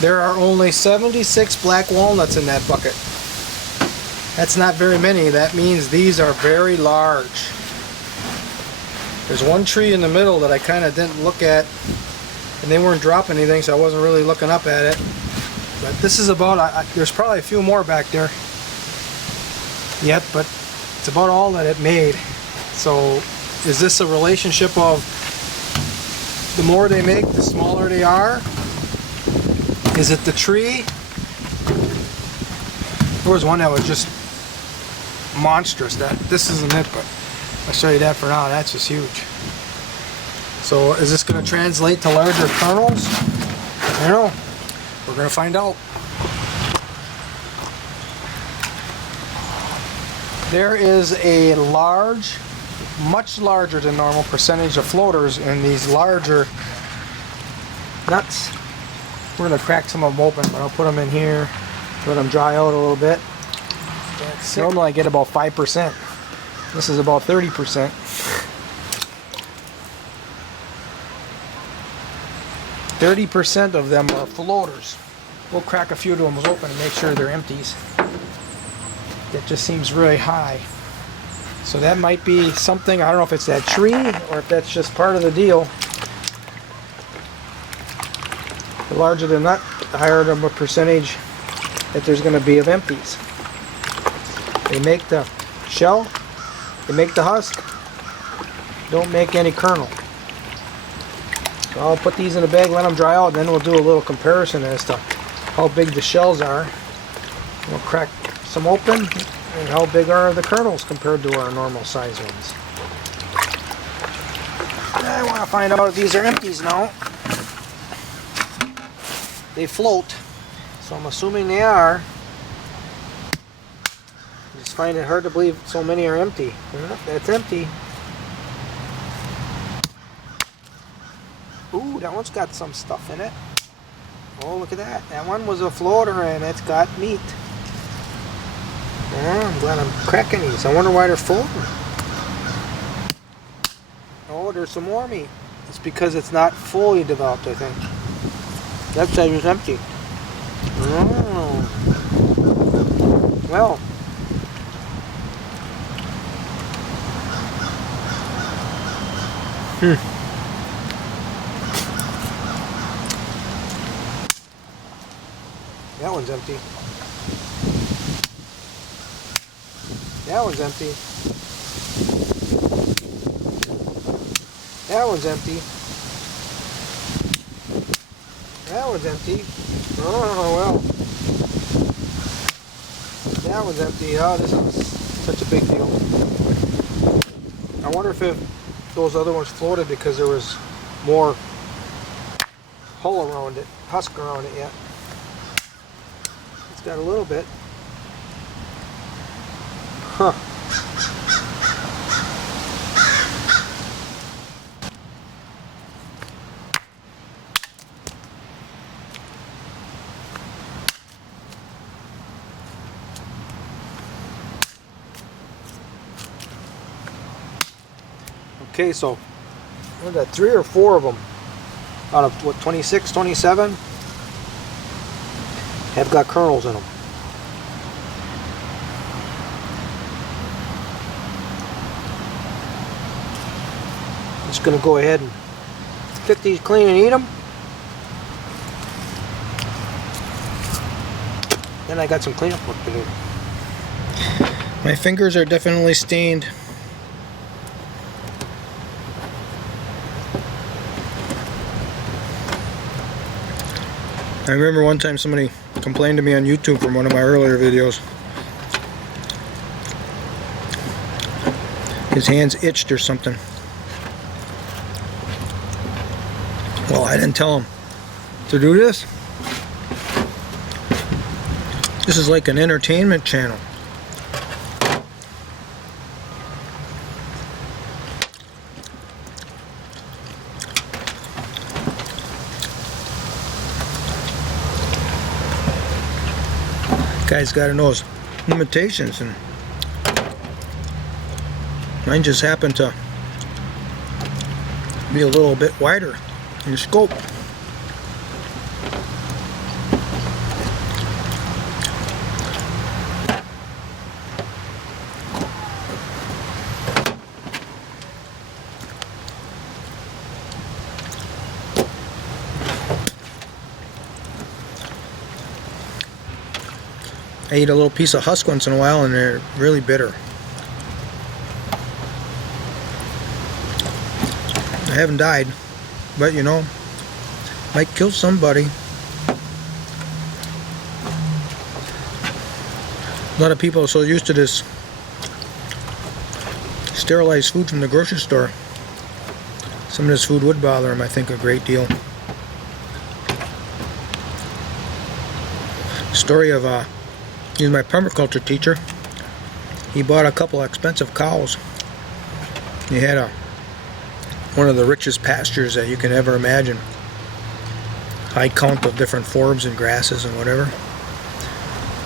There are only 76 black walnuts in that bucket. That's not very many. That means these are very large. There's one tree in the middle that I kind of didn't look at, and they weren't dropping anything, so I wasn't really looking up at it. But this is about, there's probably a few more back there yet, but it's about all that it made. So is this a relationship of the more they make, the smaller they are? Is it the tree? There was one that was just monstrous. This isn't it, but I'll show you that for now. That's just huge. So is this going to translate to larger kernels? I don't know. We're going to find out. There is a large, much larger than normal percentage of floaters in these larger nuts. We're going to crack some of them open, but I'll put them in here, let them dry out a little bit. Normally I get about 5%. This is about 30%. %30 of them are floaters. We'll crack a few of them open and make sure they're empties. That just seems really high. So that might be something, I don't know if it's that tree or if that's just part of the deal. The larger the nut, the higher the percentage that there's going to be of empties. They make the shell, they make the husk, don't make any kernel. So I'll put these in a bag, let them dry out, then we'll do a little comparison as to how big the shells are. We'll crack some open, and how big are the kernels compared to our normal size ones. I want to find out if these are empties now. They float, so I'm assuming they are. I just find it hard to believe so many are empty. Yep, that's empty. Ooh, that one's got some stuff in it. Oh, look at that. That one was a floater and it's got meat. Oh, I'm glad I'm cracking these. I wonder why they're floating. Oh, there's some more meat. It's because it's not fully developed, I think. That side is empty. Oh. Well. That one's empty. That one's empty. That one's empty. That one's empty. Oh, well. That one's empty. Oh, this is such a big deal. I wonder if those other ones floated because there was more hull around it, husk around it yet. It's got a little bit. Huh. Okay, so we got 3 or 4 of them out of what, 26, 27 have got kernels in them. I'm just going to go ahead and get these clean and eat them. Then I got some cleanup work to do. My fingers are definitely stained. I remember one time somebody complained to me on YouTube from one of my earlier videos. His hands itched or something. Well, I didn't tell him to do this. This is like an entertainment channel. Guy's got to know his limitations, and mine just happened to be a little bit wider in scope. I eat a little piece of husk once in a while and they're really bitter. I haven't died, but you know, might kill somebody. A lot of people are so used to this sterilized food from the grocery store. Some of this food would bother them, I think, a great deal. Story of he's my permaculture teacher. He bought a couple of expensive cows. He had one of the richest pastures that you can ever imagine. High count of different forbs and grasses and whatever.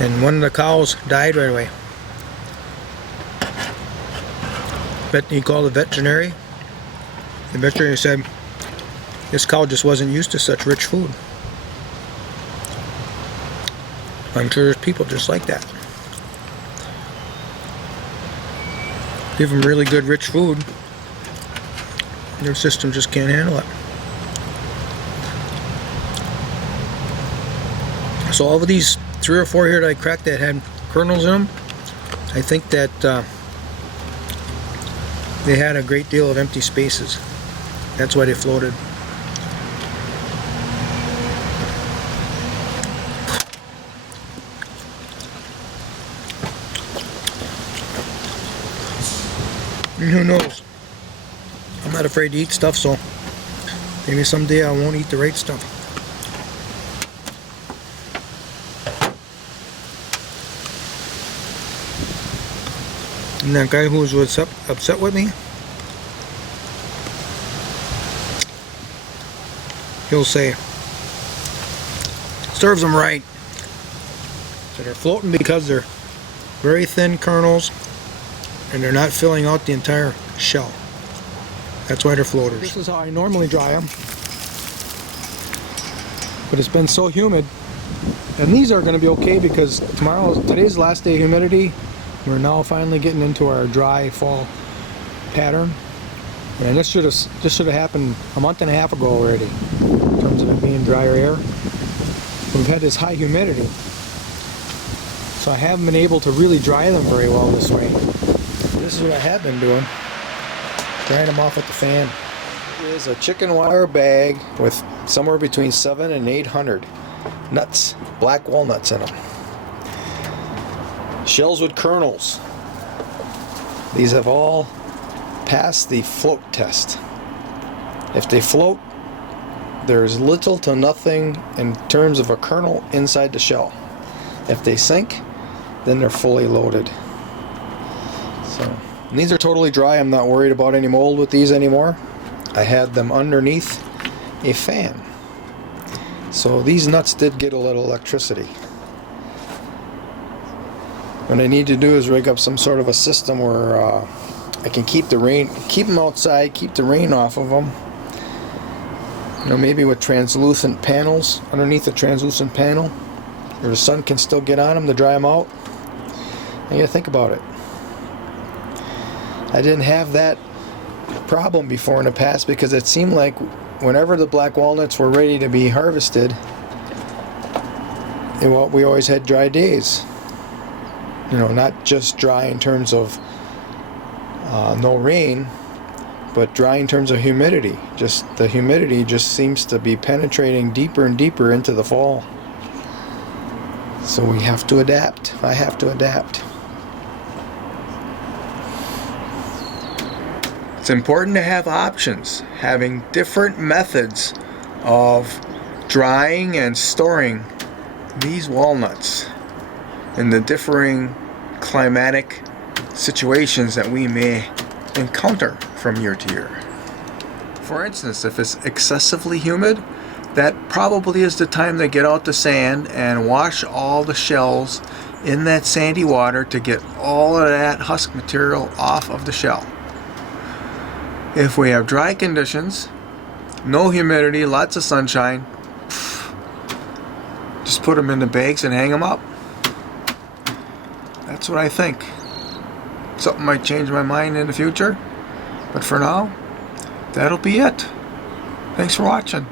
And one of the cows died right away. But he called the veterinary. The veterinary said this cow just wasn't used to such rich food. I'm sure there's people just like that. Give them really good rich food, their system just can't handle it. So all of these 3 or 4 here that I cracked that had kernels in them, I think that they had a great deal of empty spaces. That's why they floated. And who knows? I'm not afraid to eat stuff, so maybe someday I won't eat the right stuff. And that guy who was upset with me, he'll say, serves them right. So they're floating because they're very thin kernels and they're not filling out the entire shell. That's why they're floaters. This is how I normally dry them. But it's been so humid. And these are going to be okay because today's the last day of humidity. We're now finally getting into our dry fall pattern. And this should have happened a month and a half ago already, in terms of it being drier air. We've had this high humidity, so I haven't been able to really dry them very well this way. This is what I have been doing, drying them off with the fan. It is a chicken wire bag with somewhere between 700 and 800 nuts, black walnuts in them. Shells with kernels. These have all passed the float test. If they float, there's little to nothing in terms of a kernel inside the shell. If they sink, then they're fully loaded. So, and these are totally dry. I'm not worried about any mold with these anymore. I had them underneath a fan. So these nuts did get a little electricity. What I need to do is rig up some sort of a system where I can keep them outside, keep the rain off of them. You know, maybe with translucent panels underneath the translucent panel, where the sun can still get on them to dry them out. I gotta think about it. I didn't have that problem before in the past because it seemed like whenever the black walnuts were ready to be harvested, we always had dry days. You know, not just dry in terms of no rain, but dry in terms of humidity. Just the humidity just seems to be penetrating deeper and deeper into the fall. So we have to adapt. I have to adapt. It's important to have options, having different methods of drying and storing these walnuts in the differing climatic situations that we may encounter from year to year. For instance, if it's excessively humid, that probably is the time they get out the sand and wash all the shells in that sandy water to get all of that husk material off of the shell. If we have dry conditions, no humidity, lots of sunshine, just put them in the bags and hang them up. That's what I think. Something might change my mind in the future, but for now, that'll be it. Thanks for watching.